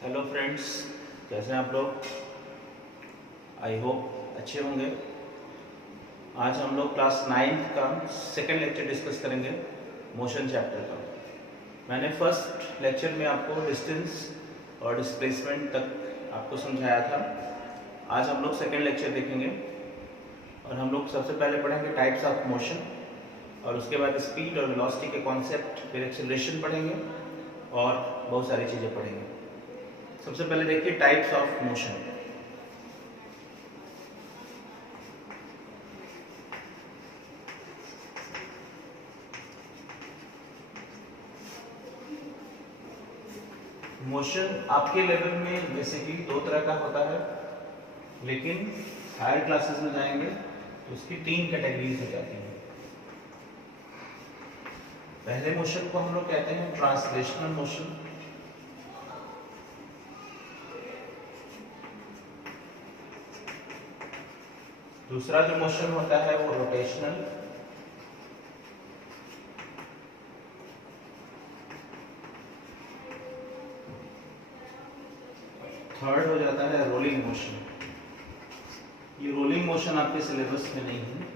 Hello friends, कैसे हैं आप लोग। आई होप अच्छे होंगे। आज हम लोग क्लास 9th का सेकेंड लेक्चर डिस्कस करेंगे मोशन चैप्टर का। मैंने फर्स्ट लेक्चर में आपको डिस्टेंस और डिस्प्लेसमेंट तक आपको समझाया था। आज हम लोग सेकेंड लेक्चर देखेंगे और हम लोग सबसे पहले पढ़ेंगे टाइप्स ऑफ मोशन और उसके बाद स्पीड और वेलोसिटी के कॉन्सेप्ट, फिर एक्सेलरेशन पढ़ेंगे और बहुत सारी चीज़ें पढ़ेंगे। सबसे पहले देखिए टाइप्स ऑफ मोशन। मोशन आपके लेवल में बेसिकली दो तरह का होता है, लेकिन हायर क्लासेस में जाएंगे तो उसकी 3 कैटेगरीज हो जाती हैं। पहले मोशन को हम लोग कहते हैं ट्रांसलेशनल मोशन। दूसरा जो मोशन होता है वो रोटेशनल। थर्ड हो जाता है रोलिंग मोशन। ये रोलिंग मोशन आपके सिलेबस में नहीं है।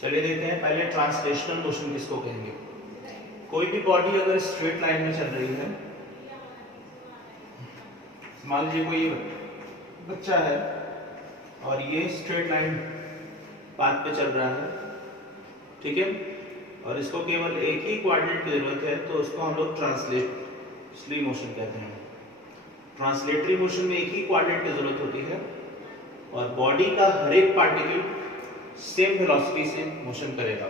चलिए देखते हैं पहले ट्रांसलेशनल मोशन किसको कहेंगे। कोई भी बॉडी अगर स्ट्रेट लाइन में चल रही है, मान लीजिए कोई बच्चा है और ये स्ट्रेट लाइन पाथ पे चल रहा है, ठीक है, और इसको केवल एक ही क्वाड्रेंट की जरूरत है, तो उसको हम लोग ट्रांसलेटरी मोशन कहते हैं। ट्रांसलेटरी मोशन में एक ही क्वाड्रेंट की जरूरत होती है और बॉडी का हर एक पार्टिकल सेम वेलोसिटी से मोशन करेगा।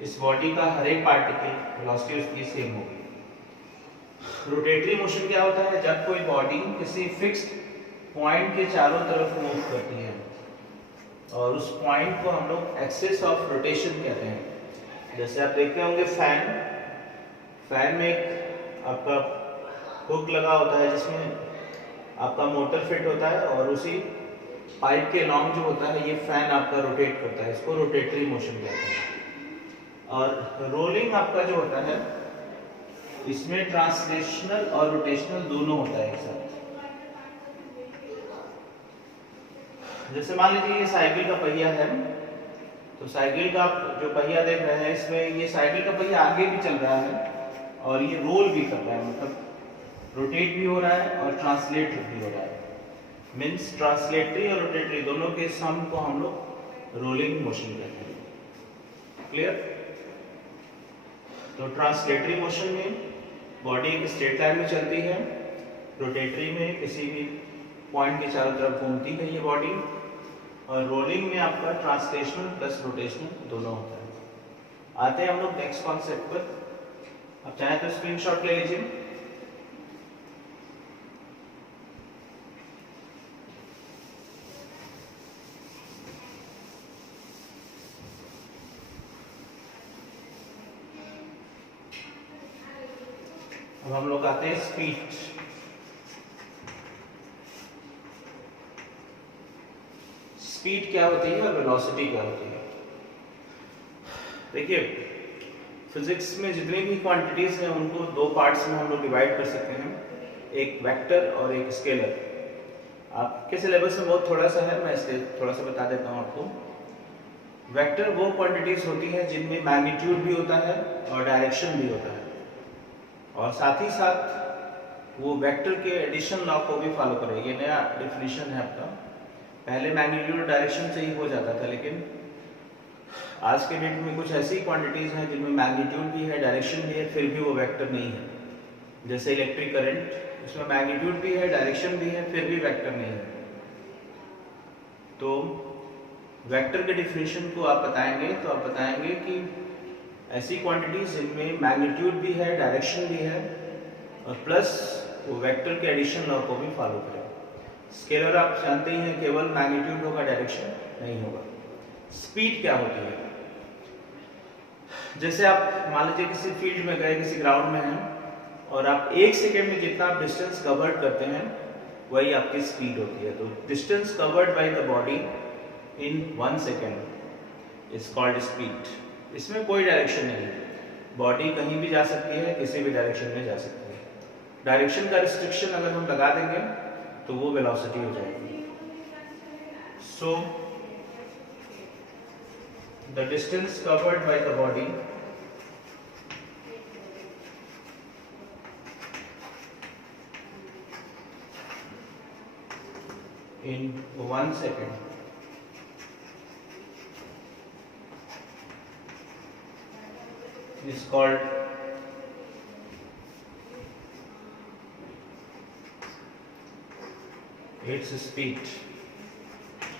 इस बॉडी का हर एक पार्टिकल वेलोसिटी उसकी सेम होगी। रोटेटरी मोशन क्या होता है? जब कोई बॉडी किसी फिक्स्ड पॉइंट के चारों तरफ मूव करती है और उस पॉइंट को हम लोग एक्सिस ऑफ रोटेशन कहते हैं। जैसे आप देखते होंगे फैन में एक आपका हुक लगा होता है जिसमें आपका मोटर फिट होता है और उसी पाइप के लॉन्ग जो होता है ये फैन आपका रोटेट करता है, इसको रोटेटरी मोशन कहते हैं। और रोलिंग आपका जो होता है इसमें ट्रांसलेशनल और रोटेशनल दोनों होता है एक साथ। जैसे मान लीजिए ये साइकिल का पहिया है, तो साइकिल का जो पहिया देख रहे हैं इसमें ये साइकिल का पहिया आगे भी चल रहा है और ये रोल भी कर रहा है, मतलब रोटेट भी हो रहा है और ट्रांसलेट भी हो रहा है। मीन्स ट्रांसलेटरी और रोटेटरी दोनों के सम को हम लोग रोलिंग मोशन कहते हैं। क्लियर? तो ट्रांसलेटरी मोशन में बॉडी एक स्ट्रेट लाइन में चलती है, रोटेटरी में किसी भी पॉइंट के चारों तरफ घूमती है ये बॉडी, और रोलिंग में आपका ट्रांसलेशनल प्लस रोटेशनल दोनों होता है। आते हैं हम लोग नेक्स्ट कॉन्सेप्ट पर। आप चाहें तो स्क्रीनशॉट ले लीजिए। अब हम लोग आते हैं स्पीड। स्पीड क्या होती है और वेलोसिटी क्या होती है? देखिए, फिजिक्स में जितनी भी क्वांटिटीज हैं उनको दो पार्ट्स में हम लोग डिवाइड कर सकते हैं, एक वेक्टर और एक स्केलर। आपके सिलेबस में बहुत थोड़ा सा है, मैं इसलिए थोड़ा सा बता देता हूँ आपको। वेक्टर वो क्वांटिटीज होती हैं जिनमें मैग्नीट्यूड भी होता है और डायरेक्शन भी होता है, और साथ ही साथ वो वेक्टर के एडिशन लॉ को भी फॉलो करेगी। ये नया डेफिनेशन है आपका। पहले मैग्नीट्यूड और डायरेक्शन से ही हो जाता था, लेकिन आज के डेट में कुछ ऐसी क्वांटिटीज हैं जिनमें मैग्नीट्यूड भी है, डायरेक्शन भी है, फिर भी वो वेक्टर नहीं है। जैसे इलेक्ट्रिक करंट, उसमें मैग्नीट्यूड भी है, डायरेक्शन भी है, फिर भी वेक्टर नहीं है। तो वेक्टर के डिफिनेशन को आप बताएंगे तो आप बताएंगे कि ऐसी क्वांटिटीज जिनमें मैग्नीट्यूड भी है, डायरेक्शन भी है, और प्लस वो वेक्टर के एडिशन लॉ को भी फॉलो करें। स्केलर आप जानते ही हैं, केवल मैग्नीट्यूड होगा, डायरेक्शन नहीं होगा। स्पीड क्या होती है? जैसे आप मान लीजिए किसी फील्ड में गए, किसी ग्राउंड में हैं, और आप 1 सेकेंड में जितना आप डिस्टेंस कवर्ड करते हैं वही आपकी स्पीड होती है। तो distance covered by the body in 1 second is called speed. इसमें कोई डायरेक्शन नहीं है। बॉडी कहीं भी जा सकती है, किसी भी डायरेक्शन में जा सकती है। डायरेक्शन का रिस्ट्रिक्शन अगर हम लगा देंगे तो वो वेलोसिटी हो जाएगी। So the distance covered by the body in 1 second is called its speed।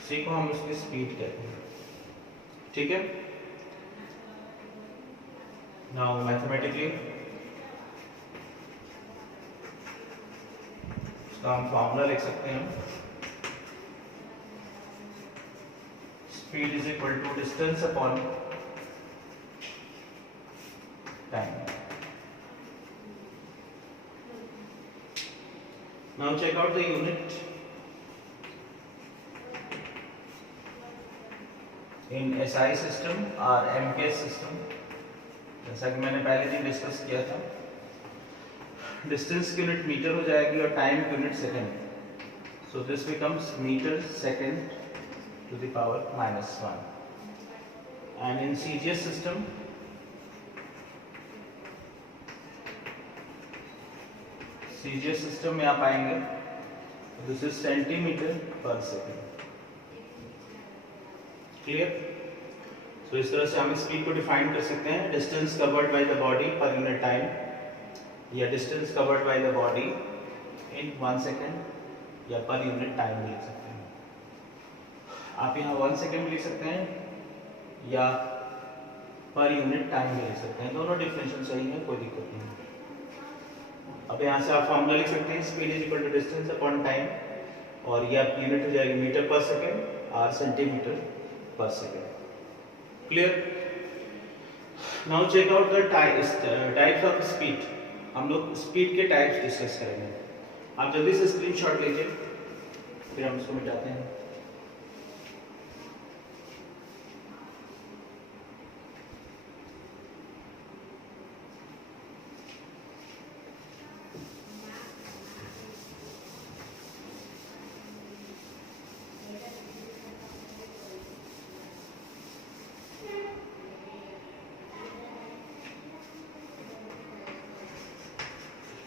सी को हम उसकी स्पीड कहते हैं, ठीक है। नाउ मैथमेटिकली इसका हम फॉर्मूला लिख सकते हैं। Speed is equal to distance upon time. Now check out the unit in SI system or MPS system। जैसा कि मैंने पहले दिन डिस्कस किया था, डिस्टेंस की यूनिट मीटर हो जाएगी और टाइम की unit second. So this becomes metre second to the power -1। and in CGS system में आप आएंगे, this is centimeter per second। Clear? So इस तरह से हम स्पीड को डिफाइन कर सकते हैं, distance covered by the body per unit time, या distance covered by the body in 1 second, या पर यूनिट टाइम भी लिख सकते हैं। आप यहाँ 1 सेकेंड भी लिख सकते हैं या पर यूनिट टाइम भी लिख सकते हैं, दोनों डिफिनेशन सही है, कोई दिक्कत नहीं है। अब यहाँ से आप फॉर्मूला लिख सकते हैं, speed is equal to distance upon time, और ये आपकी यूनिट हो जाएगी मीटर पर सेकेंड और सेंटीमीटर पर second. Clear? Now check out the types of speed. हम लोग स्पीड के टाइप्स डिस्कस करेंगे। आप जल्दी से स्क्रीनशॉट लीजिए, फिर हम इसको मिटाते हैं।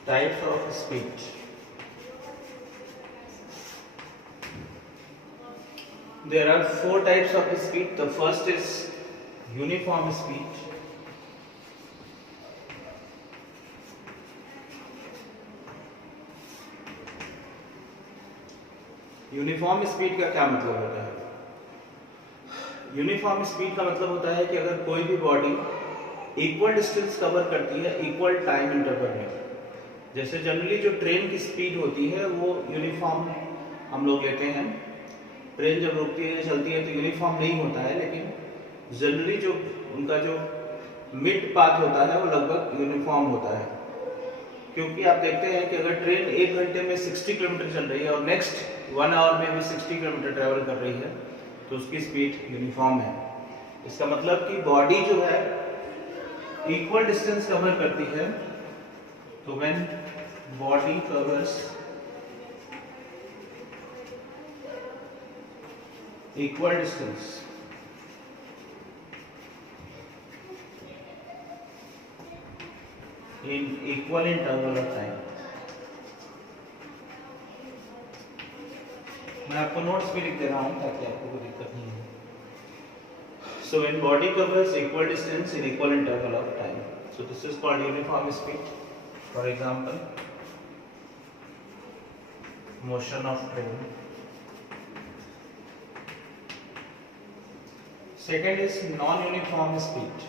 Types of speed। There are 4 types of speed। The first is uniform speed। Uniform speed का क्या मतलब होता है? यूनिफॉर्म स्पीड का मतलब होता है कि अगर कोई भी बॉडी इक्वल डिस्टेंस कवर करती है इक्वल टाइम इंटरवल में। जैसे जनरली जो ट्रेन की स्पीड होती है वो यूनिफॉर्म हम लोग लेते हैं। ट्रेन जब रुकती है चलती है तो यूनिफॉर्म नहीं होता है, लेकिन जनरली जो उनका जो मिड पाथ होता है वो लगभग यूनिफॉर्म होता है। क्योंकि आप देखते हैं कि अगर ट्रेन 1 घंटे में 60 किलोमीटर चल रही है और नेक्स्ट 1 आवर में भी 60 किलोमीटर ट्रेवल कर रही है तो उसकी स्पीड यूनिफॉर्म है। इसका मतलब कि बॉडी जो है इक्वल डिस्टेंस कवर करती है, तो when body covers equal distance in equal interval of time। मैं आपको नोट्स भी लिख दे रहा हूं ताकि आपको कोई दिक्कत नहीं हो। So when body covers equal distance in equal interval of time, so this is called uniform speed। For example, motion of train। Second is non-uniform speed।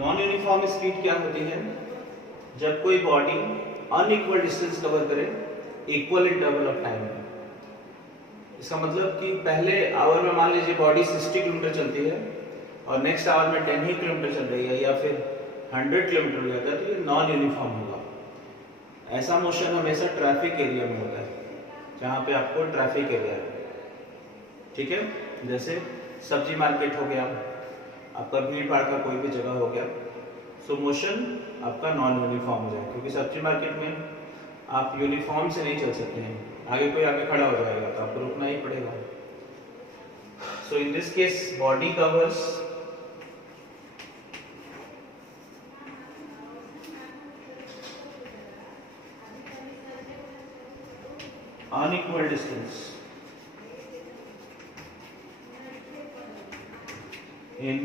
Non uniform speed क्या होती है? जब कोई बॉडी अनइक्वल डिस्टेंस कवर करे equal interval of time में। इसका मतलब कि पहले आवर में मान लीजिए बॉडी 60 किलोमीटर चलती है और नेक्स्ट आवर में 10 ही किलोमीटर चल रही है या फिर 100 किलोमीटर हो जाता है, तो ये नॉन यूनिफॉर्म होगा। ऐसा मोशन हमेशा ट्रैफिक एरिया में होता है। जहाँ पे आपको ट्रैफिक एरिया है, ठीक है। जैसे सब्जी मार्केट हो गया, आपका भीड़ भाड़ का कोई भी जगह हो गया, सो मोशन आपका नॉन यूनिफॉर्म हो जाएगा, क्योंकि सब्जी मार्केट में आप यूनिफॉर्म से नहीं चल सकते हैं, आगे कोई आगे खड़ा हो जाएगा तो आपको रुकना ही पड़ेगा। So in this case body covers unequal distance in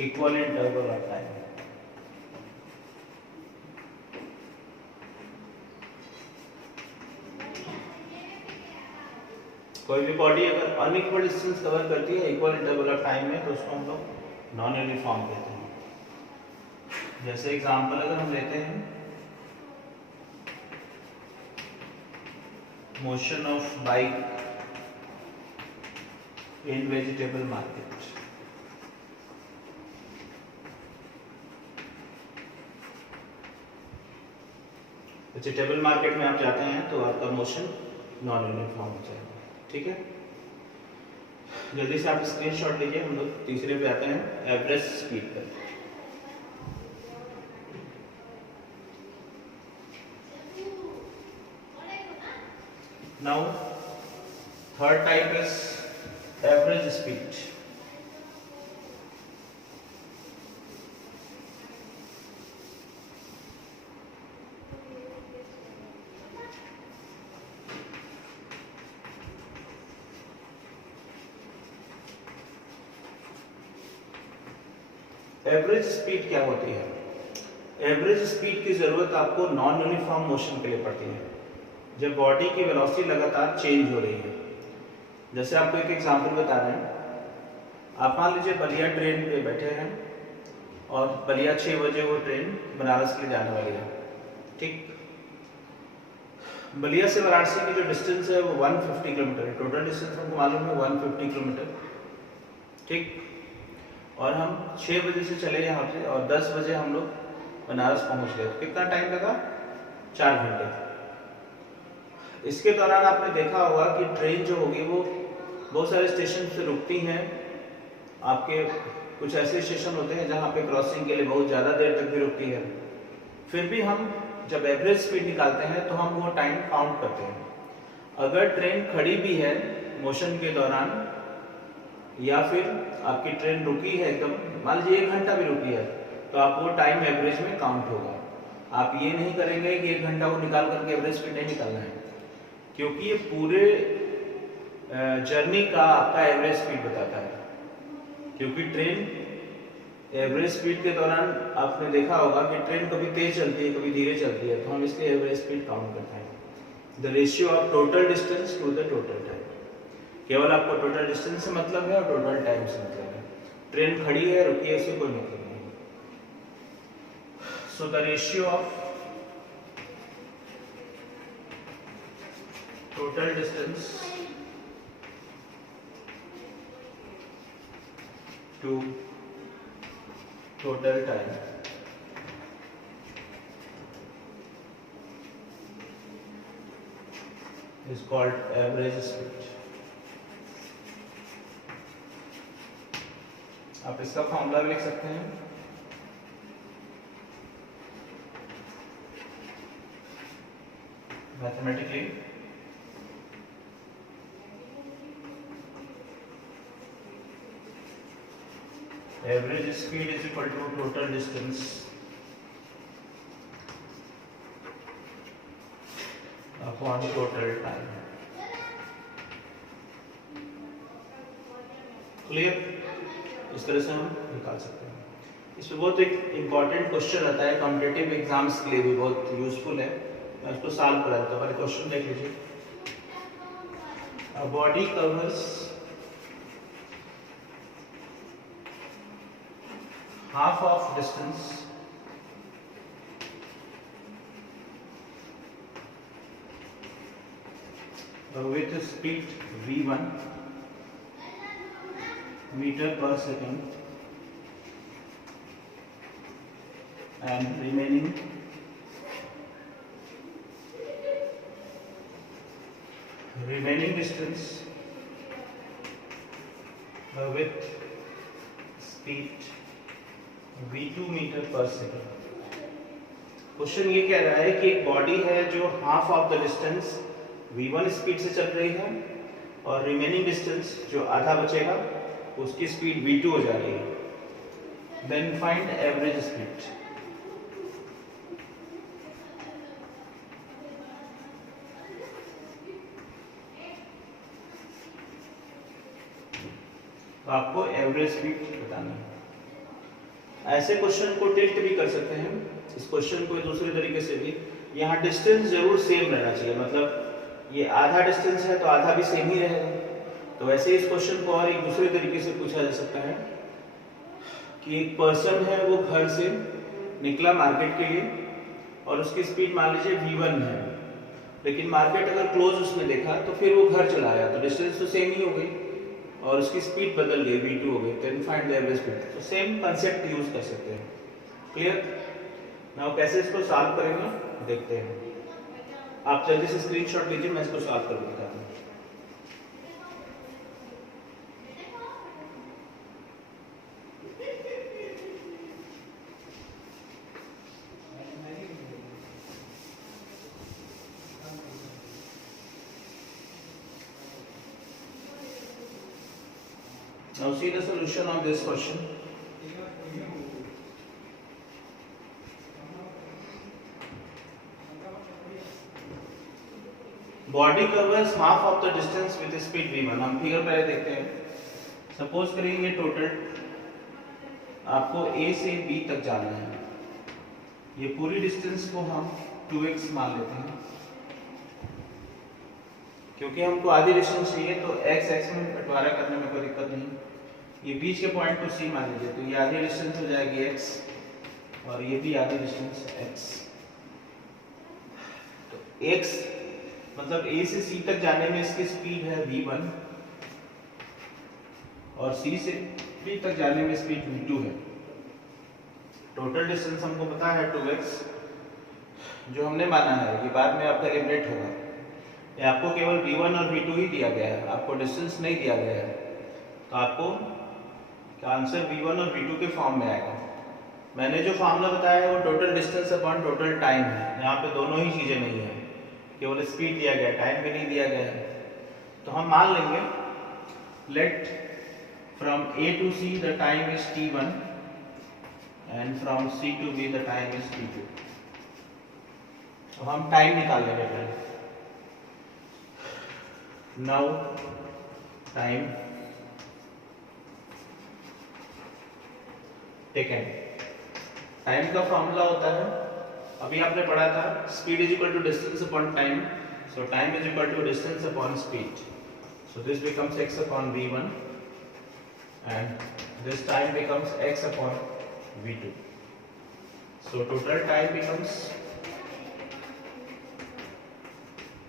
equal interval of time। कोई भी बॉडी अगर अनइक्वल डिस्टेंस कवर करती है इक्वल इंटरवल ऑफ टाइम में, तो उसको हम लोग नॉन यूनिफॉर्म कहते हैं। जैसे एग्जांपल अगर हम लेते हैं motion of bike in vegetable market, vegetable market में आप जाते हैं तो आपका मोशन नॉन यूनिफॉर्म हो जाएगा, ठीक है। जल्दी से आप स्क्रीनशॉट लीजिए, हम लोग तीसरे पे आते हैं, एवरेज स्पीड पर। Now third type is average speed. Average speed क्या होती है? एवरेज स्पीड की जरूरत आपको नॉन यूनिफॉर्म मोशन के लिए पड़ती है, जब बॉडी की वेलोसिटी लगातार चेंज हो रही है। जैसे आपको एक एग्जांपल बता रहे हैं, आप मान लीजिए बलिया ट्रेन पे बैठे हैं और बलिया 6 बजे वो ट्रेन बनारस के लिए जाने वाली है, ठीक। बलिया से वाराणसी की जो डिस्टेंस है वो 150 किलोमीटर है, टोटल डिस्टेंस हमको मालूम है 150 किलोमीटर, ठीक। और हम 6 बजे से चले यहाँ से और 10 बजे हम लोग बनारस पहुँच गए, तो कितना टाइम लगा? 4 घंटे। इसके दौरान आपने देखा होगा कि ट्रेन जो होगी वो बहुत सारे स्टेशन से रुकती हैं, आपके कुछ ऐसे स्टेशन होते हैं जहाँ पे क्रॉसिंग के लिए बहुत ज़्यादा देर तक भी रुकती है। फिर भी हम जब एवरेज स्पीड निकालते हैं तो हम वो टाइम काउंट करते हैं। अगर ट्रेन खड़ी भी है मोशन के दौरान या फिर आपकी ट्रेन रुकी है एकदम, मान लीजिए 1 घंटा भी रुकी है, तो आप वो टाइम एवरेज में काउंट होगा। आप ये नहीं करेंगे कि 1 घंटा को निकाल करके एवरेज स्पीड नहीं निकालना है, क्योंकि ये पूरे जर्नी का आपका एवरेज स्पीड बताता है। क्योंकि ट्रेन एवरेज स्पीड के दौरान आपने देखा होगा कि ट्रेन कभी तेज चलती है कभी धीरे चलती है, तो हम इसके एवरेज स्पीड काउंट करते हैं। The ratio of total distance to the total time. केवल आपको टोटल डिस्टेंस से मतलब है और टोटल टाइम से मतलब है। ट्रेन खड़ी है रुकी है इससे कोई मतलब नहीं। So the ratio of total distance to total time is called average speed। आप इसका फॉर्मूला भी लिख सकते हैं, mathematically average speed is equal to total distance upon total time. Clear? इस तरह से हम निकाल सकते हैं। इसमें बहुत एक इम्पॉर्टेंट क्वेश्चन आता है, कॉम्पिटिटिव एग्जाम्स के लिए भी बहुत यूजफुल है, मैं उसको सॉल्व करा देता हूँ। पहले क्वेश्चन देख लीजिए। A body covers half of distance with speed v1 meter per second and remaining remaining distance with speed v2 metre पर सेकेंड। क्वेश्चन ये कह रहा है कि एक बॉडी है जो half of the distance v1 speed से चल रही है और रिमेनिंग डिस्टेंस जो आधा बचेगा उसकी स्पीड v2 हो जा रही है। Then find average speed. तो आपको एवरेज स्पीड बताना है। ऐसे क्वेश्चन को टिल्ट भी कर सकते हैं, इस क्वेश्चन को दूसरे तरीके से भी। यहाँ डिस्टेंस जरूर सेम रहना चाहिए, मतलब ये आधा डिस्टेंस है तो आधा भी सेम ही रहेगा। तो वैसे इस क्वेश्चन को और एक दूसरे तरीके से पूछा जा सकता है कि एक पर्सन है, वो घर से निकला मार्केट के लिए और उसकी स्पीड मान लीजिए v1 है, लेकिन मार्केट अगर क्लोज उसने देखा तो फिर वो घर चला आया, तो डिस्टेंस तो सेम ही हो गई और उसकी स्पीड बदल गई, v2 हो गई। Then find the average speed. तो सेम कांसेप्ट यूज कर सकते हैं। क्लियर? नाउ कैसे इसको सॉल्व करेंगे देखते हैं। आप जल्दी से स्क्रीनशॉट लीजिए, मैं इसको सॉल्व करके बताता हूँ। Now see the solution of this question. Body covers half of the distance with speed v1. हम फिगर पहले देखते हैं। सपोज करिए ये टोटल आपको A से B तक जाना है। ये पूरी डिस्टेंस को हम 2x मान लेते हैं, क्योंकि हमको आधी डिस्टेंस चाहिए तो x में बंटवारा करने में कोई दिक्कत नहीं। ये बीच के पॉइंट को C मान लीजिए, तो ये आधी डिस्टेंस हो जाएगी x और ये भी आधी डिस्टेंस x। तो x मतलब A से C तक जाने में इसकी स्पीड है v1 और C से B तक जाने में स्पीड v2 है। टोटल डिस्टेंस हमको पता है 2x, जो हमने माना है ये बाद में आपका कैलकुलेट होगा। ये आपको केवल v1 और v2 ही दिया गया है, आपको डिस्टेंस नहीं दिया गया है, तो आपको आंसर v1 और v2 के फॉर्म में आएगा। मैंने जो फॉर्मूला बताया है वो total distance upon total time है। यहाँ पे दोनों ही चीजें नहीं है, केवल स्पीड दिया गया, टाइम भी नहीं दिया गया है। तो हम मान लेंगे let from A to C the time is t1 and from C to B the time is t2। तो हम टाइम निकाल लेंगे पहले। Now time taken. टाइम का फॉर्मूला होता है, अभी आपने पढ़ा था, speed is equal to distance upon time. So time is equal to distance upon speed. So this becomes x upon v1 and this time becomes x upon v2। So total time becomes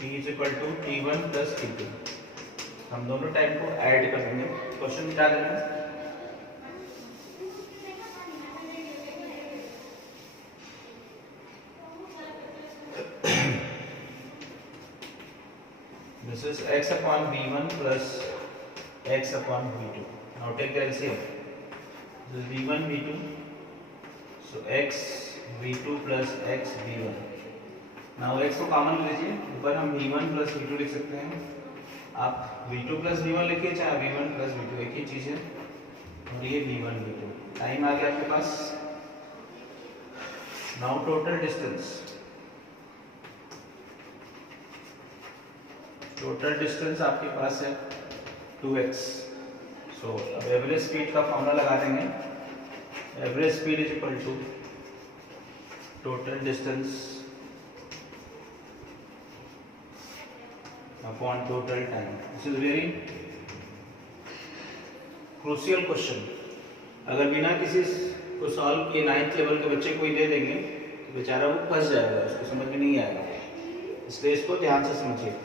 t is equal to t1 plus t2। हम दोनों time को add कर देंगे। Question में क्या देंगे? This is x upon v1 plus x upon v2. Now take the LCM. This is v1 v2. So x v2 plus x v1. Now x को common लीजिए, ऊपर हम v1 plus v2 लिख सकते हैं। आप v2 plus v1 लिखिए, चाहे v1 plus v2, एक ही चीज है। और ये v1 v2। टाइम आ गया आपके पास। Now total distance. Total distance आपके पास है 2x। सो अब एवरेज स्पीड का फॉर्मूला लगा देंगे। Average speed is equal to total distance upon total time. This is very crucial question. अगर बिना किसी को सॉल्व किए 9th लेवल के बच्चे को ही दे देंगे तो बेचारा वो फंस जाएगा, उसको समझ में नहीं आएगा। इसलिए इसको ध्यान से समझिए।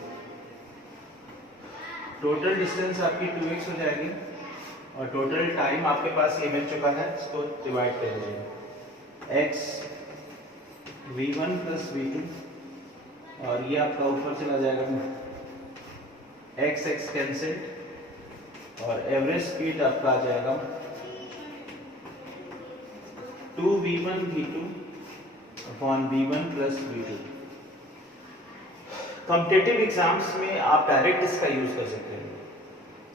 टोटल डिस्टेंस आपकी 2x हो जाएगी और टोटल टाइम आपके पास ये मिल चुका है, इसको डिवाइड कर दीजिए। x v1 प्लस v2 और ये आपका ऊपर चला जाएगा एक्स एक्स कैंसिल, और एवरेज स्पीड आपका आ जाएगा 2v1 v2 upon v1 plus v2। Competitive exams में आप डायरेक्ट इसका यूज कर सकते हैं।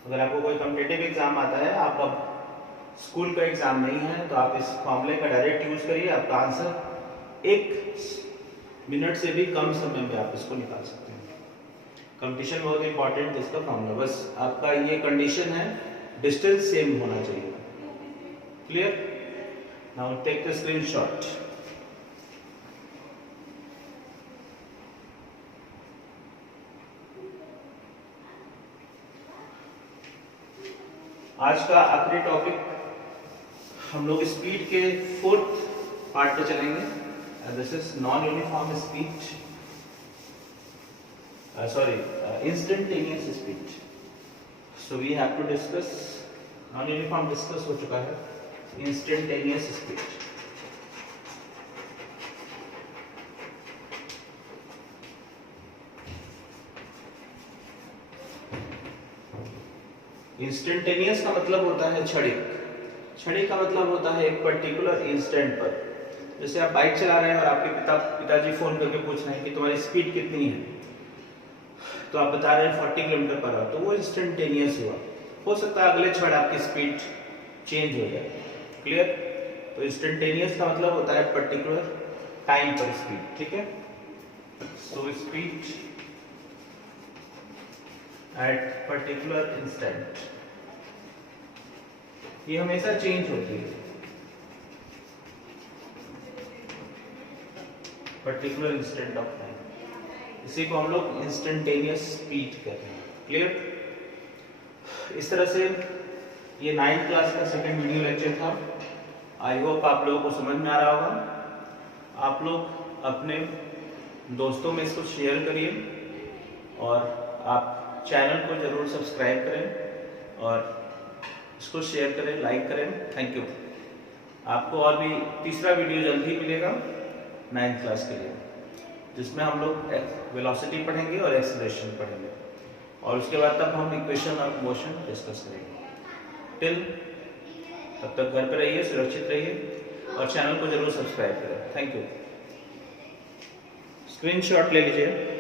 अगर आपको कोई कॉम्पिटिटिव एग्जाम आता है, आपका स्कूल का एग्जाम नहीं है, तो आप इस फॉर्मूले का डायरेक्ट यूज करिए, आपका आंसर 1 मिनट से भी कम समय में आप इसको निकाल सकते हैं। कंपटीशन बहुत इंपॉर्टेंट है इसका फॉर्मूला, बस आपका ये कंडीशन है, डिस्टेंस सेम होना चाहिए। Clear? Now take the screenshot. आज का आखिरी टॉपिक हम लोग स्पीड के 4th पार्ट पे चलेंगे। This is non uniform speed, instantaneous speed. So we have to discuss, non uniform discuss हो चुका है, इंस्टेंटेनियस स्पीड। इंस्टेंटेनियस का मतलब होता है क्षणिक। क्षणिक का मतलब होता है एक पर्टिकुलर इंस्टेंट पर। जैसे आप बाइक चला रहे हैं और आपके पिताजी फोन करके पूछ रहे हैं कि तुम्हारी स्पीड कितनी है, तो आप बता रहे हैं 40 किलोमीटर पर आवर, तो वो इंस्टेंटेनियस हुआ। हो सकता है अगले क्षण आपकी स्पीड चेंज हो जाए। क्लियर? तो इंस्टेंटेनियस का मतलब होता है पर्टिकुलर टाइम पर स्पीड। ठीक है? So speed at particular instant, ये हमेशा चेंज होती है। पर्टिकुलर इंस्टेंट ऑफ टाइम, इसी को हम लोग इंस्टेंटेनियस स्पीड कहते हैं। क्लियर? इस तरह से ये 9th क्लास का सेकंड वीडियो लेक्चर था। आई होप आप लोगों को समझ में आ रहा होगा। आप लोग अपने दोस्तों में इसको शेयर करिए, और आप चैनल को जरूर सब्सक्राइब करें और इसको शेयर करें, लाइक करें। Thank you. आपको और भी तीसरा वीडियो जल्द ही मिलेगा 9th क्लास के लिए, जिसमें हम लोग वेलोसिटी पढ़ेंगे और एक्सेलरेशन पढ़ेंगे, और उसके बाद तब हम इक्वेशन ऑफ मोशन डिस्कस करेंगे। टिल तब तक घर पे रहिए, सुरक्षित रहिए, और चैनल को जरूर सब्सक्राइब करें। Thank you. स्क्रीनशॉट ले लीजिए।